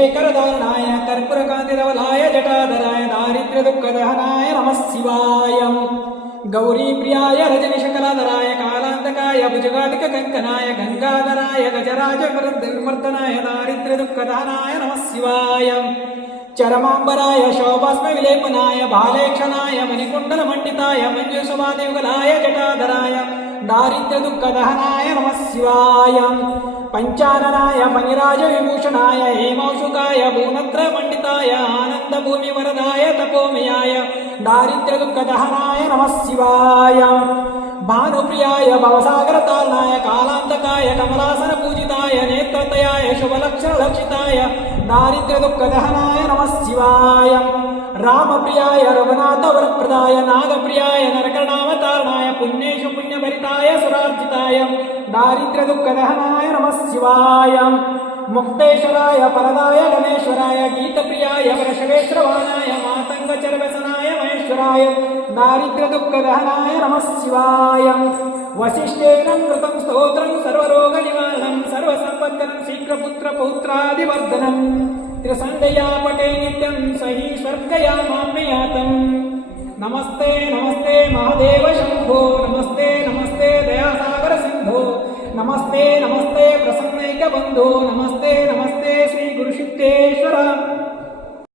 चन्द्रशेखरधारणाय कर्पूरकान्तिधवलाय जटाधराय दारिद्र्यदुःखदहनाय नमः शिवाय गौरीप्रियाय रजनिशकलाधराय कालान्तकाय भुजगाधिककङ्कनाय गङ्गाधराय गजराजमर्दनाय दारिद्र्यदुःखदहनाय नमः शिवाय चरमाम्बराय शोभास्मविलेपनाय बालेक्षणाय मणिकुण्डलमण्डिताय मञ्जुसुभादियुगलाय जटाधराय दारिद्र्यदुःखदहनाय नमः शिवाय पंचाननाय फणिराजविभूषणाय हेमौषुकाय भूनत्रमण्डिताय आनन्दभूमिवरदाय तपोमयाय दारिद्र्यदुःखदहनाय नमः शिवाय भानुप्रियाय भवसागरतारणाय कालान्तकाय कमलासनपूजिताय नेत्रतयाय शुभलक्षणलक्षिताय दारिद्र्यदुःखदहनाय नमः शिवाय रामप्रियाय रघुनाथवरप्रदाय नागप्रियाय नरकर्णावतारणाय पुण्येषु पुण्यभरिताय सुरार्जिताय दारिद्र्यदुःखदहनाय नमः शिवाय मुक्तेश्वराय परदाय गणेश्वराय गीतप्रियाय वृषभेश्रवाणाय मातङ्गचरव्यसनाय महेश्वराय दारिद्र्यदुःखदहनाय नमः शिवाय वसिष्ठेन कृतं स्तोत्रं सर्वरोगनिवारणं सर्वसम्पत्करं शीघ्रपुत्रपौत्रादिवर्धनं त्रिसन्ध्या पटे नित्यं सहि स्वर्गया माम्ययातम् नमस्ते नमस्ते महादेव शंभो नमस्ते नमस्ते दयासागर सिंधो नमस्ते नमस्ते प्रसन्नैक बंधो नमस्ते नमस्ते श्री गुरुसिद्धेश्वर।